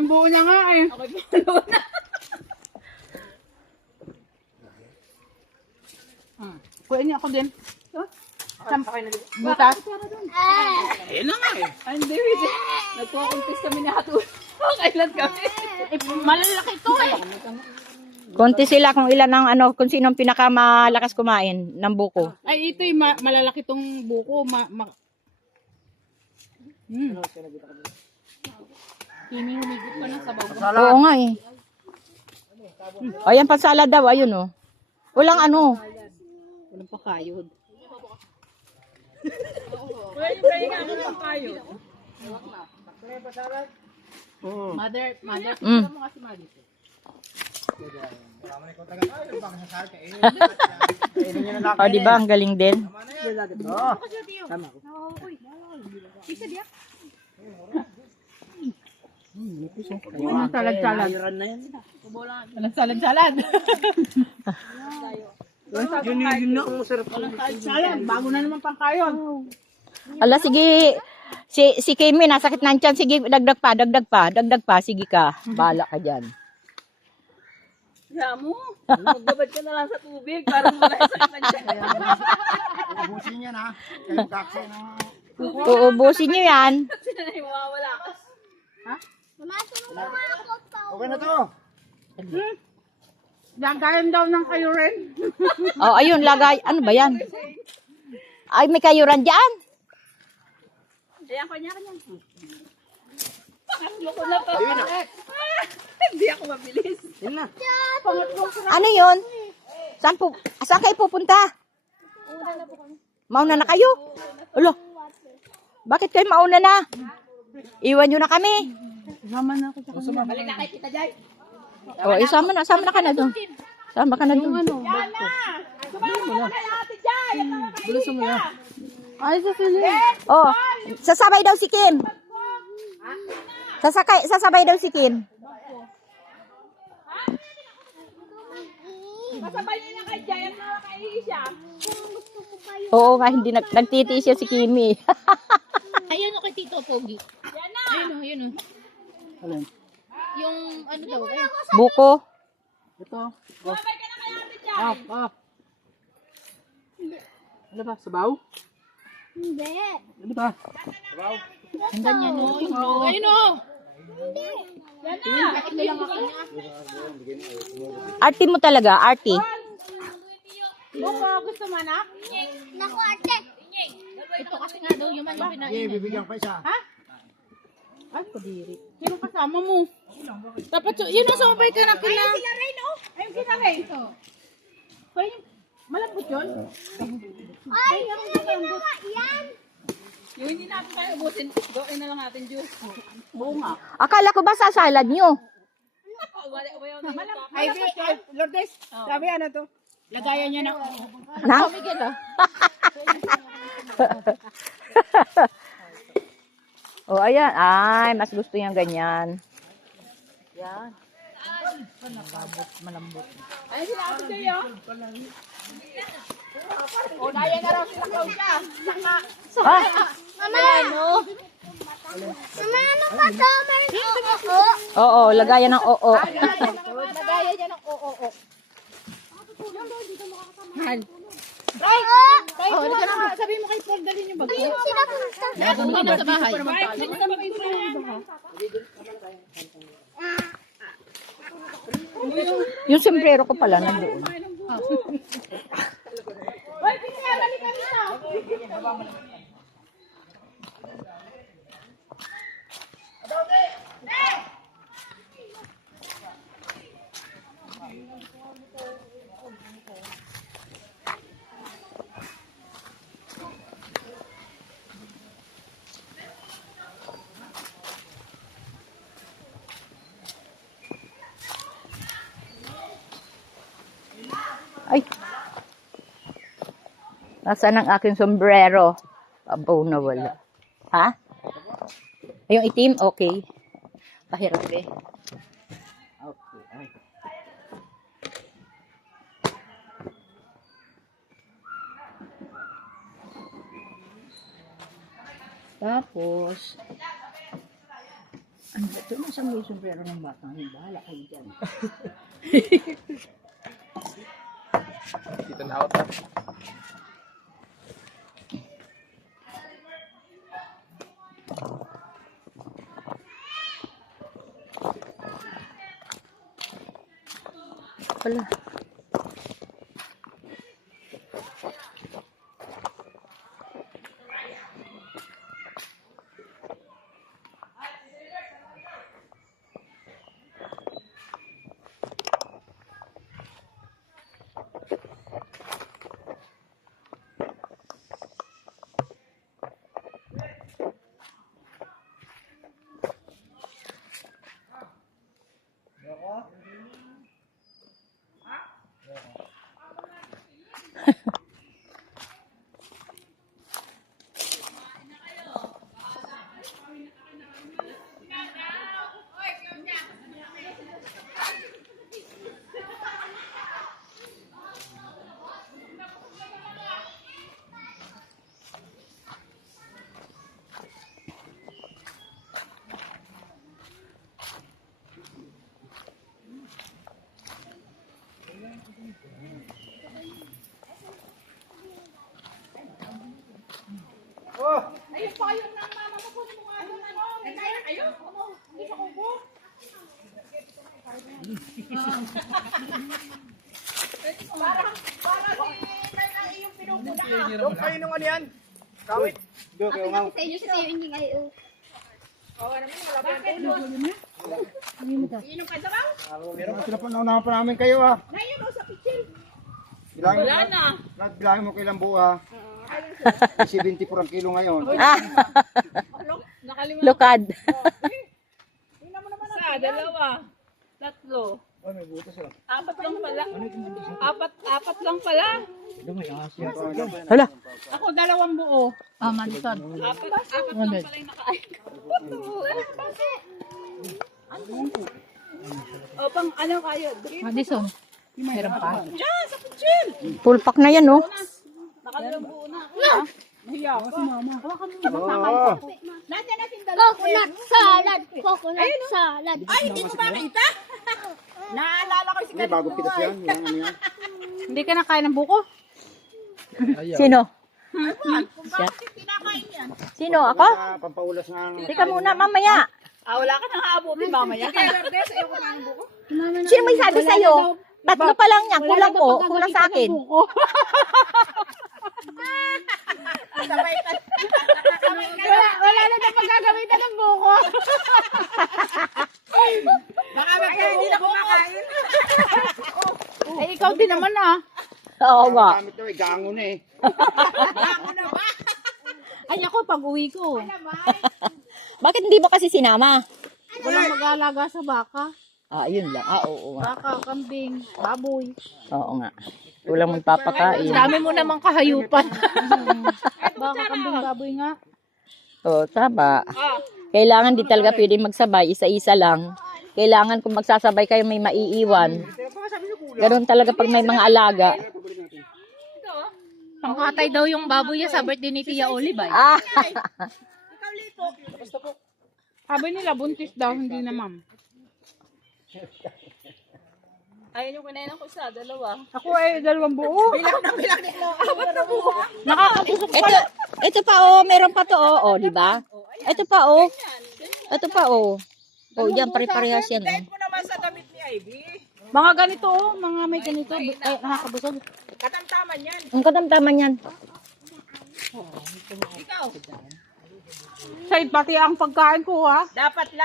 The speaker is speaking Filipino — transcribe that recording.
Isang buo na nga eh. Ako puno na. Kuya niya ako din. Saan pa kayo Butas. Ayun na nga eh. Ay, hindi. Nagpo-contest kami na hato. Kailan kami? Malalaki to eh. Konti sila kung ilan ang ano, kung sino ang pinakamalakas kumain ng buko. Ay, ito malalaki tong buko. Kimi humigit pa ng sabaw. Oo nga eh. Ayan, pansala daw, ayun oh. Walang ano. Walang pakayod. Pwede pahinga ako ng kayo. Mother. Mm. Mo kasi Maggie. O, di ba? Ang galing din. Salad-salad. Salad-salad. Yun na ang masarap. Salad. Bago na naman pang kayon. Ala, sige. Si Kimi, nasakit na ang tiyan. Sige, dagdag pa. Sige ka. Bahala ka dyan. Kaya mo. Magbabad ka na lang sa tubig para wala sa kanyan. Ubusin niya na. Kayo kakso na. Uubusin nyo yan. Sino na yung mawawala? Okay na to. Lagayan daw ng kayo rin. O, ayun, lagay. Ano ba yan? Ay, may kayuran dyan. Ayan, kanya-kanya. Pangatlo ko na to. Hindi ako mabilis. Yun na. Ano yun? Saan kayo pupunta? Mauna na kayo? Ulo. Bakit kayo mauna na? Iwan nyo na kami. Sama na ako sa kanila. Balik na kayo kita, Jai. O, isama na ka na doon. Sama ka na doon. Bulusong mo yan. Ay, sa sili. Oh, sasabay daw si Kim. Sasabay daw si Kim. Kasabay niyo na kay Jai at nakakaihi siya. Oo nga, hindi nagtitiis siya si Kimi. Ayun o kay Tito Pogi. Yan na. Ayun o. Alin? Yung ano daw eh. Buko. Ito. Sabay ka na kay Ate Jai. Ano ba? Sabaw? Ano ba? Ang ganyan o. Ayun o. Yan na. Arty mo talaga, arty. Buko, gusto mo na? Ito kasi nga daw yung mga Okay, pinain. bibigyan pa isa. Ay, kadiri. Sino kasama mo? Dapat yun ang sumabay ka na kina. Ay, sila rin oh. Ayun kina rin. Kaya malambot yun? Ay, yan. Yung hindi natin tayo ubusin, gawin na lang natin juice. Oo nga. Akala ko ba sasalad nyo? Ay, Lourdes, sabi ano to? Lagayan niya ng Na? Oh, ayan. Ay, mas gusto niyang ganyan. Yan. Malambot. Ay, sila Ate Jai, oh. O, naya na raw sila kaw siya. Ha? Oo, lagayan ng oo. Lagayan niya ng oo. Oh, di ka na sabi mo kay Paul dalhin yung bag. Hindi na sa bahay. Yung sombrero ko pala nandoon. Hoy, pinaya, balik kami na. Ay. Nasaan ang aking sombrero? Abaw na wala. Ha? Yung itim? Okay. Pahirap eh. Okay. Ay. Tapos, Ito na sa may sombrero ng bata. Bahala kayo dyan. Dito na out. Wala. Ayun pa yung ng mama mo po kung ano. May kaya kayo? Hindi sa kubo. Para si yung pinupula ka. Yung kayo nung ano yan? Kawit. Doon kayo nga. Sa inyo sa iyo hindi kayo. Inom ka sa bang? Meron ka sila pa naunahan pa namin kayo ah. Ngayon o sa kitchen. Bilangin Wala mo. na. Bilangin mo kailang buo ha. 74 ang kilo ngayon. Ah, Nakalimutan. lukad. Isa, dalawa, tatlo. Oh, may butas ah. Apat lang pala. Apat lang pala. Hala. Ako dalawang buo. Ah, Madison. Apat lang pala yung nakain ko. O, pang ano kayo? Madison. Meron pa. Diyan, sa kitchen. Full pack na yan, oh. Nakalimang buo na. Nahiya ako. Oo. Nandiyan natin dalawa. Coconut salad. Coconut salad. Ay, hindi mo makita. Naalala ko si Hindi, bago pitas yan. Yung ano yan. Hindi ka nakain ng buko? Sino? Kung bakit kinakain yan? Sino? Ako? Ah, pampaulas nga. Teka muna, mamaya. Wala ka nang haabutin mamaya. Sino may sabi sa'yo? Tatlo pa lang yan. Kulang po. Kulang sa akin. Sabay ka. Wala na na pagkagamitan ng buko. Baka hindi na kumakain. Ay, ikaw din naman ah. Oo nga. Gamit daw eh, gango na eh. Ay, ako pag uwi ko. Bakit hindi mo kasi sinama? Walang mag-aalaga sa baka. Ah, yun lang. Ah, oo nga. Baka, kambing, baboy. Oo nga. Kulang magpapakain. Dami mo namang kahayupan. Baka, kambing, baboy nga. Oo, tama. Kailangan di talaga pwede magsabay. Isa-isa lang. Kailangan kung magsasabay kayo may maiiwan. Ganun talaga pag may mga alaga. Pangkatay daw yung baboy niya sa birthday ni Tia Olive. Ah, Sabi nila, buntis daw, hindi na ma'am. Ayun yung kinain ko isa, dalawa. Ako ay dalawang buo. Nakakabusog ito, ito pa oh, meron pa to oh, di ba? Ito pa oh. Ito pa oh. Oh, yan pare-parehas yan oh. Mo naman sa damit ni Ivy. Mga ganito oh, mga may ganito. Ay, nakakabusog. Katamtaman yan. Ang katamtaman yan. Ikaw. Side pati ang pagkain ko ha. Dapat